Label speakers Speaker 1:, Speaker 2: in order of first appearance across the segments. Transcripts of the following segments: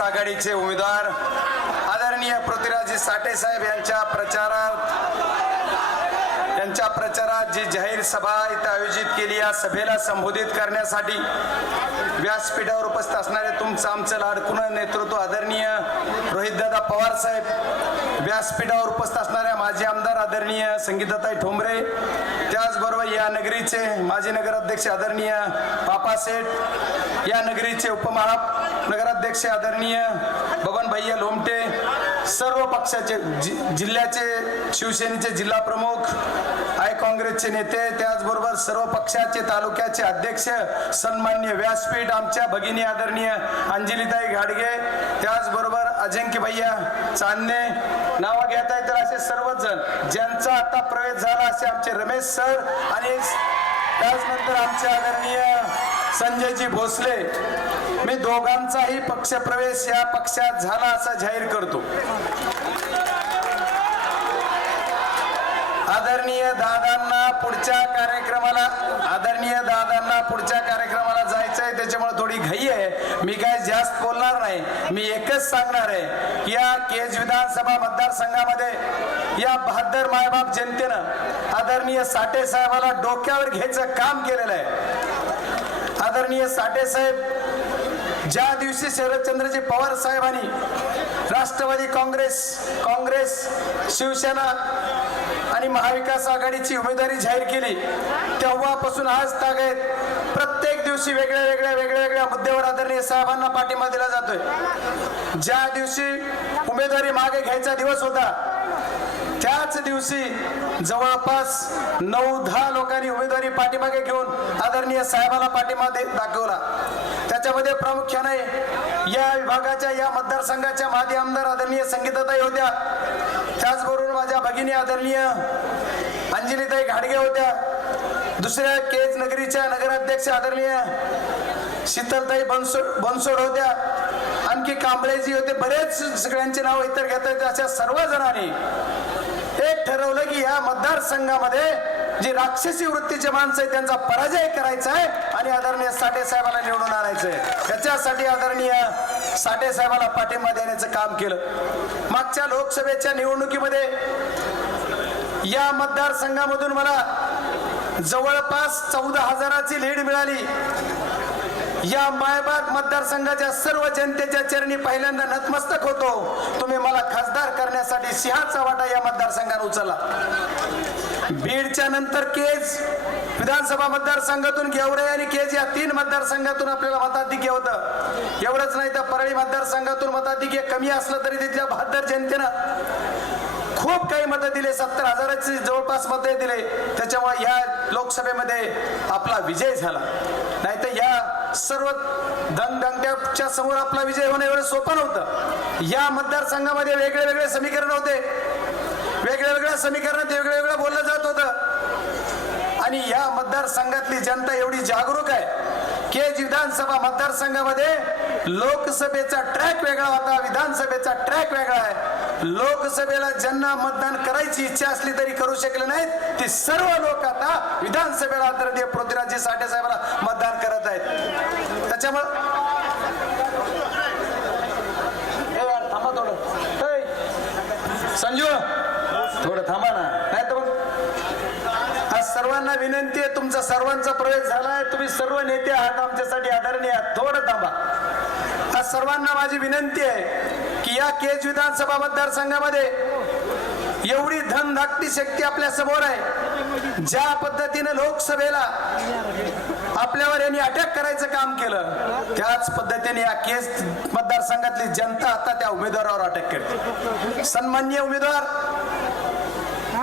Speaker 1: महाविकास आघाडीचे उमेदवार आदरणीय पृथ्वीराजी साठे साहेब यांच्या प्रचारात यांच्या प्रचारात जी जाहीर सभा इथं आयोजित केली या सभेला संबोधित करण्यासाठी व्यासपीठावर उपस्थित असणारे तुमचं आमचं लाडकुन नेतृत्व आदरणीय रोहितदादा पवार साहेब व्यासपीठावर उपस्थित असणाऱ्या माजी आमदार आदरणीय संगीताताई ठोंबरे त्याचबरोबर या नगरीचे माजी नगराध्यक्ष आदरणीय पापासेठ या नगरीचे उपमहा नगराध्यक्ष आदरणीय बबन भैया लोमटे सर्व पक्षाचे जि जिल्ह्याचे शिवसेनेचे जिल्हा प्रमुख आय काँग्रेसचे नेते त्याचबरोबर सर्व पक्षाचे तालुक्याचे अध्यक्ष सन्मान्य व्यासपीठ आमच्या भगिनी आदरणीय अंजलीताई घाडगे त्याचबरोबर अजिंक्य भैया चांदणे नावं घेता येतील असे सर्वच जण ज्यांचा आता प्रवेश झाला असे आमचे रमेश सर आणि त्याचनंतर आमचे आदरणीय संजयजी भोसले. मी दोघांचाही पक्षप्रवेश या पक्षात झाला असा जाहीर करतो. आदरणीय दादांना पुढच्या कार्यक्रमाला आदरणीय दादांना पुढच्या कार्यक्रमाला जायचं आहे त्याच्यामुळे थोडी घाई आहे. मी काय जास्त बोलणार नाही. मी एकच सांगणार आहे की या केज विधानसभा मतदारसंघामध्ये या बहादर मायबाप जनतेनं आदरणीय साठे साहेबाला डोक्यावर घ्यायचं काम केलेलं आहे. आदरणीय साठे साहेब ज्या दिवशी शरदचंद्रजी पवार साहेबांनी राष्ट्रवादी काँग्रेस काँग्रेस शिवसेना आणि महाविकास आघाडीची उमेदवारी जाहीर केली. तेव्हापासून आज तागेत प्रत्येक दिवशी वेगळ्या वेगळ्या वेगळ्या वेगळ्या मुद्द्यावर आदरणीय साहेबांना पाठिंबा दिला जातोय. ज्या दिवशी उमेदवारी मागे घ्यायचा दिवस होता त्याच दिवशी जवळपास नऊ दहा लोकांनी उमेदवारी पाठीमागे घेऊन आदरणीय साहेबाला पाठिंबा दे दाखवला. त्याच्यामध्ये प्रामुख्याने या विभागाच्या या मतदारसंघाच्या माजी आमदार आदरणीय संगीताताई होत्या. त्याचबरोबर माझ्या भगिनी आदरणीय अंजलीताई घाडगे होत्या. दुसऱ्या केज नगरीच्या नगराध्यक्ष आदरणीय शीतलताई बनसोड बनसोड होत्या. आणखी कांबळेजी होते. बरेच सगळ्यांचे नाव इतर घेता येते. अशा सर्व जणांनी एक ठरवलं की या मतदारसंघामध्ये जी राक्षसी वृत्तीचे माणसं आहेत त्यांचा पराजय करायचा आहे. आणि आदरणीय साठे साहेबाला निवडून आणायचंय. त्याच्यासाठी आदरणीय साठे साहेबाला पाठिंबा देण्याचं काम केलं. मागच्या लोकसभेच्या निवडणुकीमध्ये या मतदारसंघामधून मला जवळपास चौदा हजाराची लीड मिळाली. या मायबाग मतदारसंघाच्या सर्व जनतेच्या चरणी पहिल्यांदा नतमस्तक होतो. तुम्ही मला खासदार करण्यासाठी सिंहाचा वाटा या मतदारसंघात उचलला. बीडच्या नंतर केज विधानसभा मतदारसंघातून गेवरे आणि केज या तीन मतदारसंघातून आपल्याला मताधिक्य होतं. एवढंच नाही तर परळी मतदारसंघातून मताधिक्य कमी असलं तरी तिथल्या बहादर जनतेनं खूप काही मतं दिले सत्तर हजाराची जवळपास मतं दिले. त्याच्यामुळे या लोकसभेमध्ये आपला विजय झाला. नाही तर या सर्व दंगदंगट्याच्या समोर आपला विजय होणं एवढं सोपं नव्हतं. या मतदारसंघामध्ये वेगळे वेगळे समीकरण होते. वेगळ्या समीकरणात वेगळं वेगळं बोललं जात होतं. आणि या मतदारसंघातली जनता एवढी जागरूक आहे केज विधानसभा मतदारसंघामध्ये लोकसभेचा ट्रॅक वेगळा होता विधानसभेचा ट्रॅक वेगळा आहे. लोकसभेला ज्यांना मतदान करायची इच्छा असली तरी करू शकले नाहीत ते सर्व लोक आता विधानसभेला आदरणीय पृथ्वीराजी साठे साहेबांना मतदान करत आहेत. त्याच्यामुळं संजू. थोडं थांबा ना. नाही तर मग आज सर्वांना विनंती आहे तुमचा सर्वांचा प्रवेश झालाय. तुम्ही सर्व नेते आहात आमच्यासाठी आदरणीय आहात. थोडं थांबा. आज सर्वांना माझी विनंती आहे की या केज विधानसभा मतदारसंघामध्ये एवढी धन धाकटी शक्ती आपल्यासमोर आहे. ज्या पद्धतीने लोकसभेला आपल्यावर यांनी अटॅक करायचं काम केलं त्याच पद्धतीने या केस मतदारसंघातली जनता आता त्या उमेदवारावर अटॅक करते. सन्मान्य उमेदवार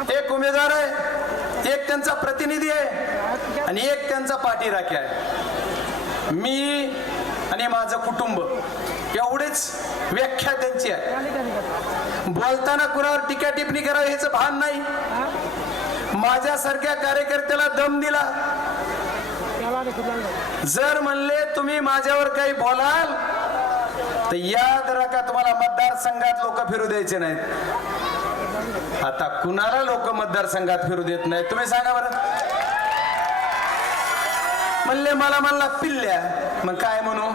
Speaker 1: एक उमेदवार आहे एक त्यांचा प्रतिनिधी आहे आणि एक त्यांचा पाठीराखी आहे. मी आणि माझं कुटुंब एवढीच व्याख्या त्यांची आहे. बोलताना कुणावर टीका टिप्पणी करावी ह्याचं भान नाही. माझ्यासारख्या कार्यकर्त्याला दम दिला. जर म्हणले तुम्ही माझ्यावर काही बोलाल तर याद राखा तुम्हाला मतदारसंघात लोक फिरू द्यायचे नाहीत. आता कुणाला लोक मतदारसंघात फिरू देत नाही तुम्ही सांगा बरं. म्हणले मला म्हणला पिल्ल्या. मग काय म्हणू?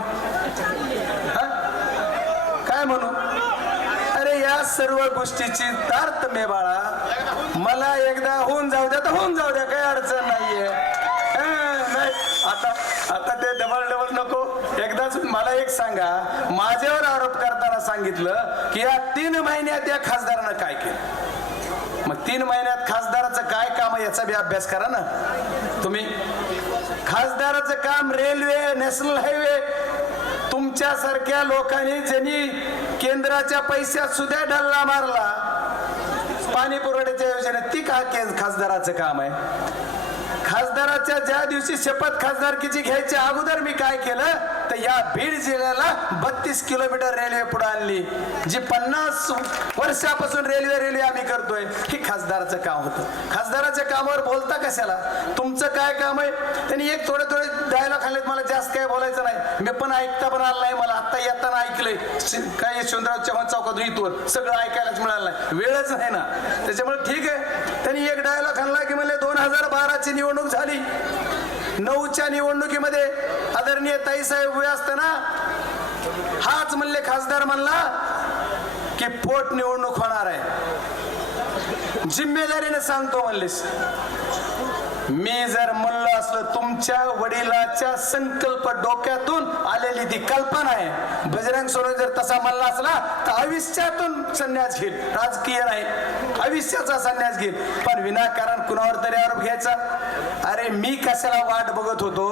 Speaker 1: काय म्हणू? अरे या सर्व गोष्टीची तारतम्य बाळा. मला एकदा होऊन जाऊ द्या तर होऊन जाऊ द्या काही अडचण नाहीये. आता आता ते डबल डबल नको. एकदाच मला एक सांगा. माझ्यावर आरोप करताना सांगितलं की या तीन महिन्यात या खासदारानं काय केलं? मग तीन महिन्यात खासदाराचं काय काम आहे याचा बी अभ्यास करा ना. तुम्ही खासदाराचं काम रेल्वे नॅशनल हायवे तुमच्यासारख्या लोकांनी ज्यांनी केंद्राच्या पैशात सुद्धा डल्ला मारला पाणी पुरवठ्याच्या योजनेत ती का खासदाराचं काम आहे? खासदाराच्या ज्या दिवशी शपथ खासदारकीची घ्यायच्या अगोदर मी काय केलं तर या बीड जिल्ह्याला बत्तीस किलोमीटर रेल्वे पुढे आणली. जी पन्नास वर्षापासून रेल्वे रेल्वे आम्ही करतोय हे खासदाराचं काम होतं. खासदाराच्या कामावर बोलता कशाला? तुमचं काय काम आहे? त्यांनी एक थोडे थोडे द्यायला खाल्लेत मला जास्त काय बोलायचं नाही. मी पण ऐकता पण आलं नाही मला आत्ता येताना ऐकलंय. काय यशवंतराव चव्हाण चौकातून इथवर सगळं ऐकायलाच मिळालं नाही. वेळच नाही ना. त्याच्यामुळे ठीक आहे. त्यांनी एक डायलॉग आणला की मला हजार बाराची निवडणूक झाली. नऊच्या निवडणुकीमध्ये आदरणीय ताईसाहेब उभे असताना हाच म्हणले खासदार म्हणला की पोट निवडणूक होणार आहे. जिम्मेदारीने सांगतो म्हणलेस. मी जर असलं तुमच्या वडिलाच्या संकल्प डोक्यातून आलेली ती कल्पना आहे. बजरंग सोनवणे जर तसा म्हणला असला तर आयुष्यातून संन्यास घेईल. राजकीय नाही. आयुष्याचा संन्यास घेईल. पण विनाकारण कुणावर तरी आरोप घ्यायचा? अरे मी कशाला वाट बघत होतो?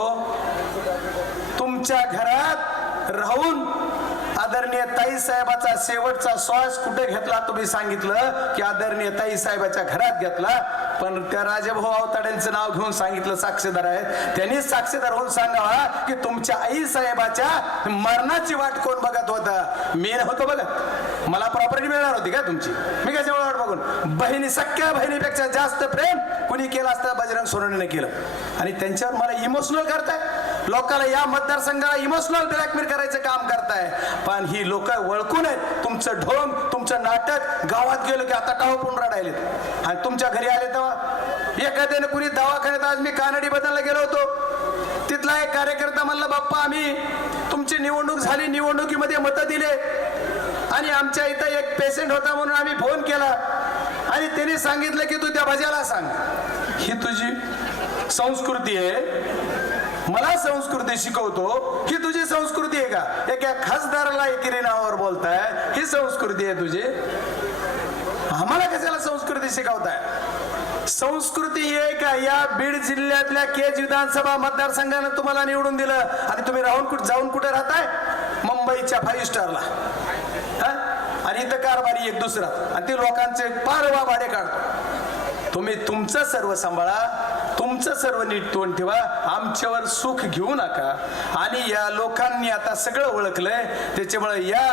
Speaker 1: तुमच्या घरात राहून आदरणीय ताई साहेबाचा शेवटचा श्वास कुठे घेतला? तुम्ही सांगितलं की आदरणीय ताई साहेबाच्या घरात घेतला. पण त्या राजाभाऊ अवताड्यांचं नाव घेऊन सांगितलं साक्षीदार आहेत. त्यांनी साक्षीदार होऊन सांगावा की तुमच्या आई साहेबाच्या मरणाची वाट कोण बघत होता? मी नव्हतो बघत. मला प्रॉपर्टी मिळणार होती का तुमची? मी कशामुळे वाट बघून? बहिणी सख्या बहिणीपेक्षा जास्त प्रेम कुणी केलं असतं? बजरंग सोनवणेने केलं. आणि त्यांच्यावर मला इमोशनल करताय. लोकांना या मतदारसंघाला इमोशनल ब्लॅकमेल करायचं काम करताय. पण ही लोक ओळखून आहेत. तुमचं ढोंग तुमचं नाटक गावात गेलो की आता टाव पण रडायलेत आणि तुमच्या घरी आले तेव्हा एखाद्याने कुणी दवाखान्यात आज मी कानडी बदलला गेलो होतो. तिथला एक कार्यकर्ता म्हणला बाप्पा आम्ही तुमची निवडणूक झाली निवडणुकीमध्ये मतं दिले. आणि आमच्या इथं एक पेशंट होता म्हणून आम्ही फोन केला. आणि त्याने सांगितलं की तू त्या भज्याला सांग. ही तुझी संस्कृती आहे. मला संस्कृती शिकवतो ही तुझी संस्कृती आहे का? एका खासदाराला एकेरी नावावर बोलताय. ही संस्कृती आहे तुझी. आम्हाला कशाला संस्कृती शिकवताय? संस्कृती ही आहे का? या बीड जिल्ह्यातल्या केज विधानसभा मतदारसंघानं तुम्हाला निवडून दिलं. आणि तुम्ही राहून कुठे जाऊन कुठे राहताय? मुंबईच्या फाईव्ह स्टारला आणि इथं कारभारी एक दुसरा. आणि ते लोकांचे पारवा भाडे काढतो. तुम्ही तुमचं सर्व सांभाळा तुमचं सर्व नीट तोंड ठेवा आमच्यावर सुख घेऊ नका. आणि या लोकांनी आता सगळं ओळखलंय त्याच्यामुळे या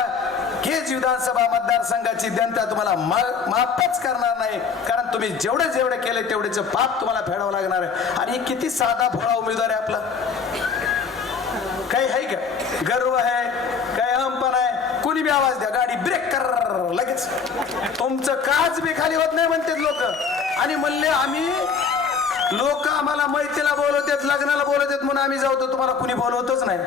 Speaker 1: केज विधानसभा मतदारसंघाची जनता तुम्हाला मा- माफच करणार नाही. कारण तुम्ही जेवढं जेवढं केलं तेवढेच पाप तुम्हाला फेडावं लागणार आहे. आणि किती साधा भोळा उमेदवार आहे आपला. काही आहे का? गर्व आहे काय अहमपण आहे. कुणी बी आवाज द्या गाडी ब्रेक कर लगेच. तुमचं काच बी खाली होत नाही म्हणतात लोक. आणि म्हणले आम्ही लोक आम्हाला मैत्रीला बोलवतात लग्नाला बोलवतात म्हणून आम्ही जाऊ तर तुम्हाला कुणी बोलवतच नाही.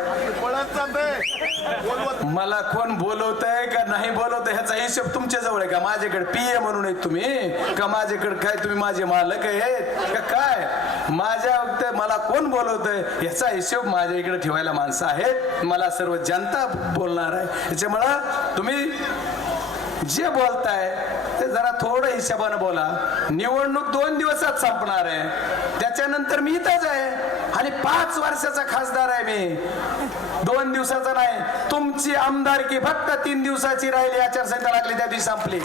Speaker 1: मला कोण बोलवतंय का नाही बोलवत ह्याचा हिशोब तुमच्या जवळ आहे का? माझ्याकडे पी ए म्हणून आहेत तुम्ही. का माझ्याकडे काय तुम्ही माझे मालक आहेत? का काय? माझ्या मला कोण बोलवतंय ह्याचा हिशोब माझ्या इकडे ठेवायला माणसं आहेत. मला सर्व जनता बोलणार आहे. त्याच्यामुळं तुम्ही जे बोलताय जरा थोडं हिशोबानं बोला. निवडणूक दोन दिवसात संपणार आहे. त्याच्यानंतर मी इथंच आहे. आणि पाच वर्षाचा खासदार आहे मी. दोन दिवसाचा नाही. तुमची आमदारकी फक्त तीन दिवसाची राहिली. आचारसंहिता लागली त्या दिवशी संपली.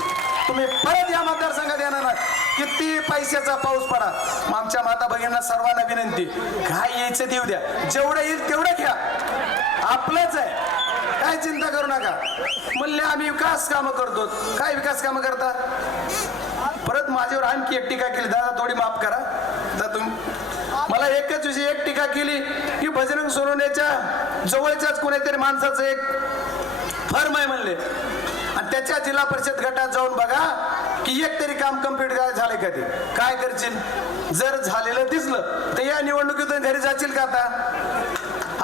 Speaker 1: तुम्ही परत या मतदारसंघात येणार किती पैशाचा पाऊस पडा. आमच्या माता भगिनींना सर्वांना विनंती. काय यायचं देऊ द्या. जेवढं येईल तेवढं घ्या. आपलंच आहे. काही चिंता करू नका. म्हणले आम्ही विकास कामं करतो. काय विकास कामं करता? परत माझ्यावर आणखी एक टीका केली. दादा थोडी माफ करा. दादा तुम्ही मला एकच विषयी एक टीका केली की बजरंग सोनवण्याच्या जवळच्याच कोणीतरी माणसाचं एक फर्म आहे म्हणले. आणि त्याच्या जिल्हा परिषद गटात जाऊन बघा की एक तरी काम कंप्लीट झालंय का ते. काय करशील? जर झालेलं दिसलं तर या निवडणुकीतून घरी जाशील का आता?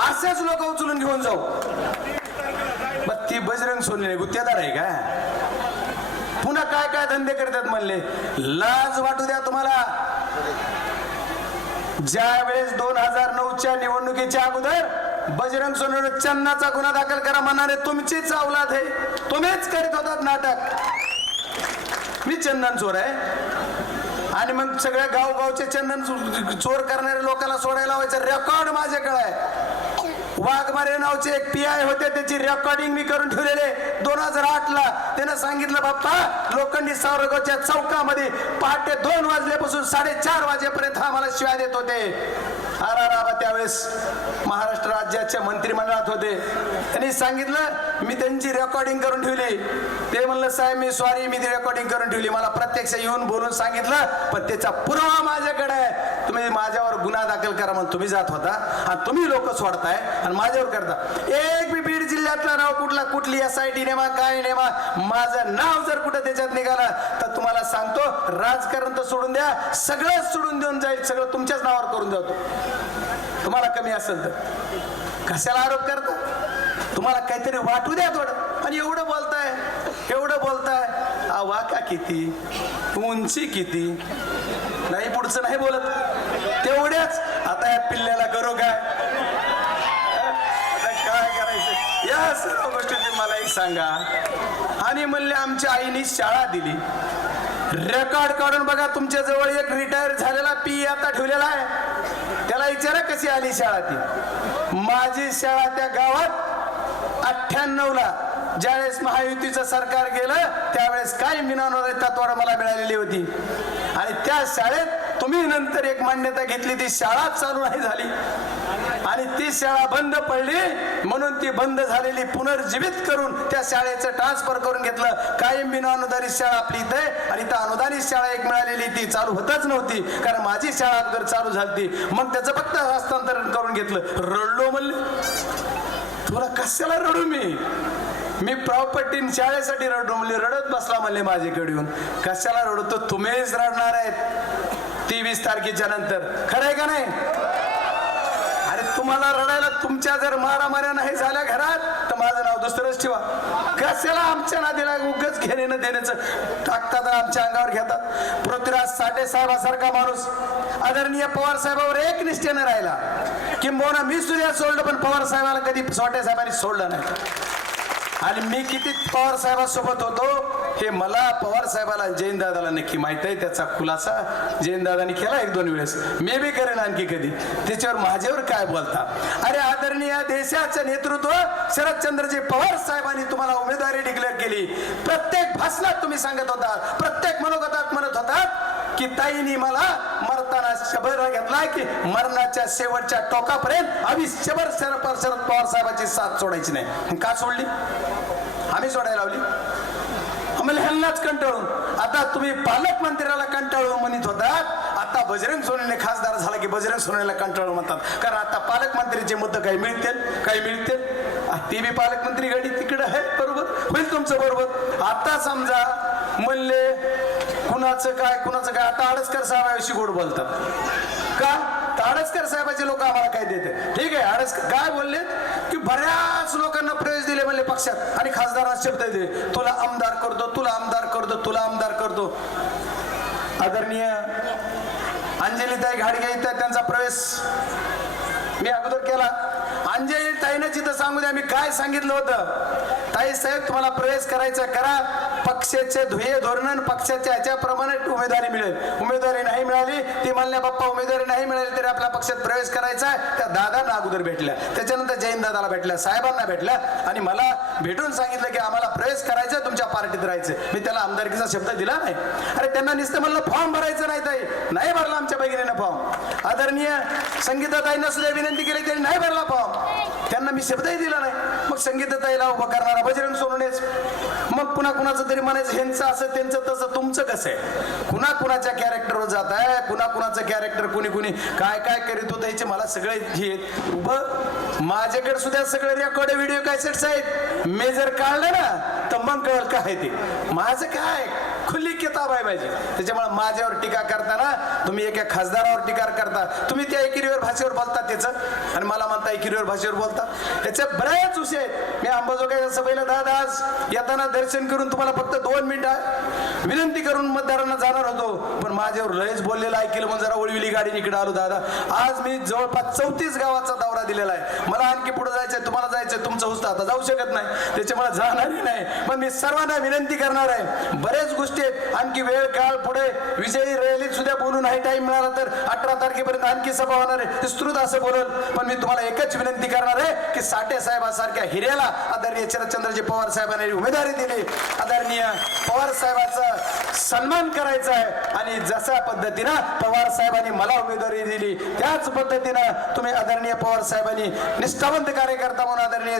Speaker 1: असेच लोक उचलून घेऊन जाऊ. ती बजरंग सोनले गुत्तेदार आहे का? पुन्हा काय काय धंदे करतात म्हणले? लाज वाटू द्या तुम्हाला. ज्या वेळेस दोन हजार नऊच्या निवडणुकीच्या अगोदर बजरंग सोनवणे चन्नाचा गुन्हा दाखल करा म्हणणारे तुमचीच अवलाद आहे. तुम्हीच करीत होतात नाटक. मी चंदन चोर आहे. आणि मग सगळ्या गावगावचे चंदन चोर करणाऱ्या लोकांना सोडायला लावायचं रेकॉर्ड माझ्याकडे आहे. वाघमारे नावचे एक पी आय होते त्याची रेकॉर्डिंग मी करून ठेवलेले दोन हजार आठ ला त्यानं सांगितलं बाप्पा लोखंडी सावरगावच्या चौकामध्ये पहाटे दोन वाजल्यापासून साडेचार वाजेपर्यंत आम्हाला शिवाय देत होते. अरा राबा त्यावेळेस राज्याच्या मंत्रिमंडळात होते. त्यांनी सांगितलं मी त्यांची रेकॉर्डिंग करून ठेवली. ते म्हणलं साहेब मी सॉरी मी ती रेकॉर्डिंग करून ठेवली. मला प्रत्यक्ष येऊन बोलून सांगितलं पण त्याचा पुरावा माझ्याकडे आहे. तुम्ही माझ्यावर गुन्हा दाखल करा म्हणून तुम्ही जात होता आणि तुम्ही लोक सोडताय आणि माझ्यावर करता. एक बी बीड जिल्ह्यातला नाव कुठला कुठली एस आय टी नेमा काय नेमा माझं नाव जर कुठं त्याच्यात निघालं तर तुम्हाला सांगतो राजकारण तर सोडून द्या सगळंच सोडून देऊन जाईल सगळं तुमच्याच नावावर करून जातो कमी असेल तर. कशाला आरोप करता? तुम्हाला काहीतरी वाटू द्या थोडं. आणि एवढं बोलताय एवढं बोलताय. आवाका किती? उंची किती? नाही पुढचं नाही बोलत. तेवढ्याच. आता या पिल्ल्याला करू काय काय करायचं? या सर्व गोष्टीची मला एक सांगा. आणि म्हणले आमच्या आईने शाळा दिली. रेकॉर्ड काढून बघा तुमच्या जवळ एक रिटायर झालेला पी आता ठेवलेला आहे. विचारा कशी आली शाळा ती? माझी शाळा त्या गावात अठ्ठ्याण्णव ला ज्यावेळेस महायुतीचं सरकार गेलं त्यावेळेस काय मिनावर तत्वाडं मला मिळालेली होती. आणि त्या शाळेत तुम्ही नंतर एक मान्यता घेतली ती शाळा चालू नाही झाली. आणि ती शाळा बंद पडली म्हणून ती बंद झालेली पुनर्जीवित करून त्या शाळेचं ट्रान्सफर करून घेतलं. कायम बिना अनुदानित शाळा आपली इथे आणि त्या अनुदानित शाळा एक मिळालेली ती चालू होतच नव्हती. कारण माझी शाळा अगोदर चालू झाली मग त्याचं फक्त हस्तांतरण करून घेतलं. रडलो म्हणले. तुला कशाला रडू मी? मी प्रॉपर्टी शाळेसाठी रडू म्हणले. रडत बसला म्हणले माझ्याकडे येऊन कशाला रडतो तुम्हीच रडणार आहेत. तेवीस तारखेच्या नंतर. खरं आहे का नाही? तुम्हाला रडायला तुमच्या जर मारामाऱ्या नाही झाल्या घरात तर माझं नाव दुसरंच ठेवा. कशाला आमच्या नादीला उगच घेणेनं देण्याचं? टाकतात आमच्या अंगावर घेतात. पृथ्वीराज साठे साहेबासारखा माणूस. आदरणीय पवार साहेबावर एक निष्ठेनं राहिला. किंबहुना मी सुद्धा सोडलं पण पवार साहेबाला कधी सोटे साहेबांनी सोडलं नाही. आणि मी किती पवार साहेबांसोबत होतो हे मला पवार साहेबाला जैन दादाला नक्की माहीत आहे. त्याचा खुलासा जैन दादानी केला एक दोन वेळेस. मे बी करेन आणखी कधी. त्याच्यावर माझ्यावर काय बोलता? अरे आदरणीय देशाचं नेतृत्व शरदचंद्रजी पवार साहेबांनी तुम्हाला उमेदवारी डिक्लेअर केली. प्रत्येक भाषणात तुम्ही सांगत होता. प्रत्येक मनोगतात म्हणत होतात की ताईनी मला मरताना शबर घेतला की मरणाच्या शेवटच्या टोकापर्यंत आम्ही शबर शरद पवार साहेबांची साथ सोडायची नाही. का सोडली? आम्ही सोडायला लावली. आम्हाला ह्यांनाच कंटाळून. आता तुम्ही पालकमंत्र्याला कंटाळून म्हणत होतात. आता बजरंग सोनेने खासदार झाला की बजरंग सोनेला कंटाळून म्हणतात. कारण आता पालकमंत्रीचे मत काही मिळतील? काही मिळतील? ती बी पालकमंत्री गाडी तिकडे आहे बरोबर? होईल तुमचं बरोबर. आता समजा म्हणले कुणाचं काय कुणाचं काय? आता आडसकर साहेबाविषयी गोड बोलतात. का? आडसकर साहेबाचे लोक आम्हाला काय देते ठीक आहे आडसकर काय बोलले की बऱ्या म्हणले पक्षात आणि खासदारांना शब्द दिले तुला आमदार करतो तुला आमदार करतो तुला आमदार करतो. आदरणीय अंजलीताई घाडगे इथं त्यांचा प्रवेश मी अगोदर केला. अंजली ताईनं जिथं सांगू द्या मी काय सांगितलं होतं? ताई साहेब तुम्हाला प्रवेश करायचा करा. पक्षाचे ध्येय धोरण पक्षाच्या ह्याच्याप्रमाणे उमेदवारी मिळेल. उमेदवारी नाही मिळाली ती म्हणल्या बाप्पा उमेदवारी नाही मिळाली तरी आपल्या पक्षात प्रवेश करायचा आहे. त्या दादांना अगोदर भेटल्या. त्याच्यानंतर जैन दादाला भेटल्या साहेबांना भेटल्या. आणि मला भेटून सांगितलं की आम्हाला प्रवेश करायचा तुमच्या पार्टीत राहायचं मी त्याला आमदारकीचा शब्द दिला नाही. अरे त्यांना नुसतं म्हणलं फॉर्म भरायचं नाही ताई. नाही भरला आमच्या भगिनीनं फॉर्म. आदरणीय संगीताताईंना सुद्धा विनंती केली त्यांनी नाही भरला फॉर्म. मी शब्दही दिला नाही. मग संगीताताईला उभं करणारा बजरंग सोनवणेच. मग पुन्हा कुणाचं तरी म्हणायचं ह्यांचं असं त्यांचं तसं तुमचं कसं आहे? कुणा कुणाच्या कॅरेक्टरवर जात आहे कुणा कुणाचं कॅरेक्टर कुणी कुणी काय काय करीत होतं ह्याचे मला सगळे घेत उभं माझ्याकडे सुद्धा सगळे रेकॉर्ड व्हिडिओ कॅसेट्स आहेत. मी जर काढलं ना तर मग कळलं काय ते. माझं काय? खुली किताब आहे पाहिजे त्याच्यामुळे माझ्यावर टीका करताना तुम्ही एका खासदारावर टीका करता. तुम्ही त्या एकिरीवर भाषेवर बोलता त्याचं आणि मला म्हणता एकिरीवर भाषेवर बोलता. त्याच्या बऱ्याच विषय आहेत. मी अंबाजोगाईच्या सभेला दादा आज येताना दर्शन करून तुम्हाला फक्त दोन मिनिटं विनंती करून मतदारांना जाणार होतो. पण माझ्यावर लयच बोललेलं ऐकलं म्हणून जरा ओळविली गाडी इकडे आलो दादा. आज मी जवळपास चौतीस गावाचा मला दिलेला आहे. मला आणखी पुढे जायचंय तुम्हाला जायचंय तुमचं हुसतं आता जाऊ शकत नाही. त्याच्यामुळे जाणारही नाही. पण मी सर्वांना विनंती करणार आहे. बरेच गोष्टी आहेत. आणखी वेळ काळ पुढे विजयी रॅलीत सुद्धा बोलू नाही टाइम मिळाला तर अठरा तारखेपर्यंत आणखी सभा होणार आहे. विस्तृत असं बोलल. पण मी तुम्हाला एकच विनंती करणार आहे की साठे साहेबासारख्या हिऱ्याला आदरणीय शरदचंद्रजी पवार साहेबांनी उमेदवारी दिली. आदरणीय पवार साहेबांचा सन्मान करायचा आहे. आणि जशा पद्धतीनं पवार साहेबांनी मला उमेदवारी दिली त्याच पद्धतीनं तुम्ही आदरणीय पवार साहेबांनी निष्ठावंत कार्यकर्ता म्हणून आदरणीय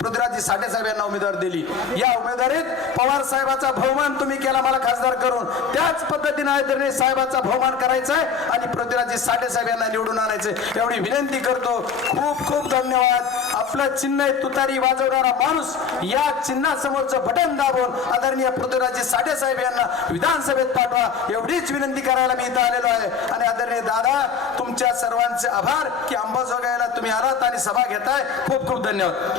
Speaker 1: पृथ्वीराजी साठे साहेब यांना उमेदवार दिली. या उमेदवारीत पवार साहेबाचा बहुमान तुम्ही केला मला खासदार करून. त्याच पद्धतीनं आदरणीय साहेबाचा बहुमान करायचा आहे आणि पृथ्वीराजी साठे साहेब यांना निवडून आणायचं एवढी विनंती करतो. खूप खूप धन्यवाद. आपलं चिन्ह आहे तुतारी वाजवणारा माणूस या चिन्हासमोरचं बटन दाबून आदरणीय पृथ्वीराजी साठे साहेब यांना विधानसभेत पाठवा. एवढीच विनंती करायला मी इथं आलेलो आहे. आणि आदरणीय दादा तुमच्या सर्वांचे आभार की अंबाजोगाईला तुम्ही आलात आणि सभा घेताय. खूप खूप धन्यवाद.